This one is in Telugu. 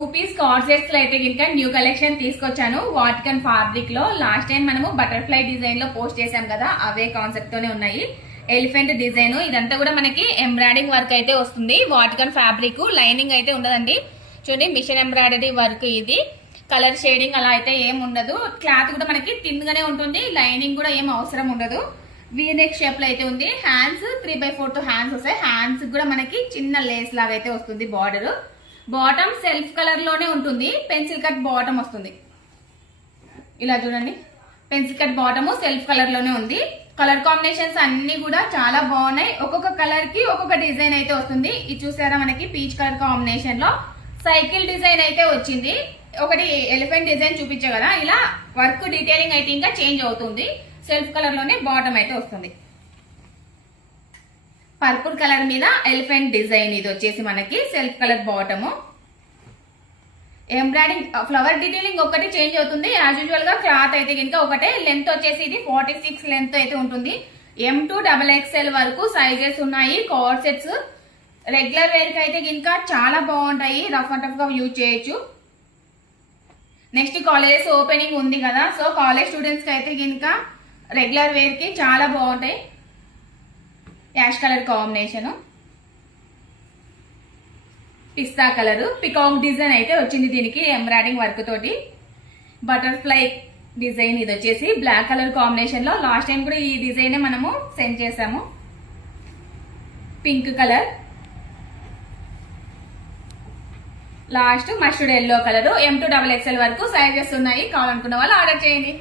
పీస్ కార్డ్ సెట్స్ లో అయితే ఇంకా న్యూ కలెక్షన్ తీసుకొచ్చాను. వాటికన్ ఫ్యాబ్రిక్ లో లాస్ట్ టైం మనము బటర్ఫ్లై డిజైన్ లో పోస్ట్ చేసాం కదా, అవే కాన్సెప్ట్ తోనే ఉన్నాయి. ఎలిఫెంట్ డిజైన్ ఇదంతా కూడా మనకి ఎంబ్రాయిడింగ్ వర్క్ అయితే వస్తుంది. వాటికన్ ఫ్యాబ్రిక్ లైనింగ్ అయితే ఉండదండి. చూడండి, మిషన్ ఎంబ్రాయిడరీ వర్క్. ఇది కలర్ షేడింగ్ అలా అయితే ఏం ఉండదు. క్లాత్ కూడా మనకి థిన్ గానే ఉంటుంది. లైనింగ్ కూడా ఏం అవసరం ఉండదు. వీ నెక్ షేప్ లో అయితే ఉంది. హ్యాండ్స్ 3/4 హ్యాండ్స్ వస్తాయి. హ్యాండ్స్ కూడా మనకి చిన్న లేస్ లాగా అయితే వస్తుంది. బార్డర్ బాటమ్ సెల్ఫ్ కలర్ లోనే ఉంటుంది. పెన్సిల్ కట్ బాటమ్ వస్తుంది. ఇలా చూడండి, pencil cut bottom self colour లోనే ఉంది. కలర్ కాంబినేషన్స్ అన్ని కూడా చాలా బాగున్నాయి. ఒక్కొక్క కలర్ కి ఒక్కొక్క డిజైన్ అయితే వస్తుంది. ఇది చూసారా, మనకి పీచ్ కలర్ కాంబినేషన్ లో సైకిల్ డిజైన్ అయితే వచ్చింది. ఒకటి ఎలిఫెంట్ డిజైన్ చూపించా కదా, ఇలా వర్క్ డీటెయిలింగ్ అయితే ఇంకా చేంజ్ అవుతుంది. సెల్ఫ్ కలర్ లోనే బాటమ్ అయితే వస్తుంది. పర్పుల్ కలర్ మీద ఎలిఫెంట్ డిజైన్. ఇది వచ్చేసి మనకి self colour bottom. Embroidering flower detailing ఒకటి చేంజ్ అవుతుంది. యాజ్ యూజువల్ గా క్లాత్ అయితే కనుక ఒకటే. లెంత్ వచ్చేసి ఇది 46 లెంత్ అయితే ఉంటుంది. M2 XXL వరకు సైజెస్ ఉన్నాయి. కార్డ్ సెట్స్ రెగ్యులర్ వేర్ కి అయితే కనుక చాలా బాగుంటాయి. రఫ్ అండ్ టఫ్ గా యూజ్ చేయొచ్చు. నెక్స్ట్ కాలేజెస్ ఓపెనింగ్ ఉంది కదా, సో కాలేజ్ స్టూడెంట్స్ కి అయితే కనుక రెగ్యులర్ వేర్ కి చాలా బాగుంటాయి. యాష్ కలర్ కాంబినేషన్, పిస్తా కలర్, పికాక్ డిజైన్ అయితే వచ్చింది. దీనికి ఎంబ్రాయిడింగ్ వర్క్ తోటి బటర్ఫ్లై డిజైన్. ఇది వచ్చేసి బ్లాక్ కలర్ కాంబినేషన్ లో లాస్ట్ టైం కూడా ఈ డిజైన్ మనము సెండ్ చేసాము. Pink colour, last mustard yellow colour. M2 XXL వరకు సైజెస్ ఉన్నాయి. కావాలనుకున్న వాళ్ళు ఆర్డర్ చేయండి.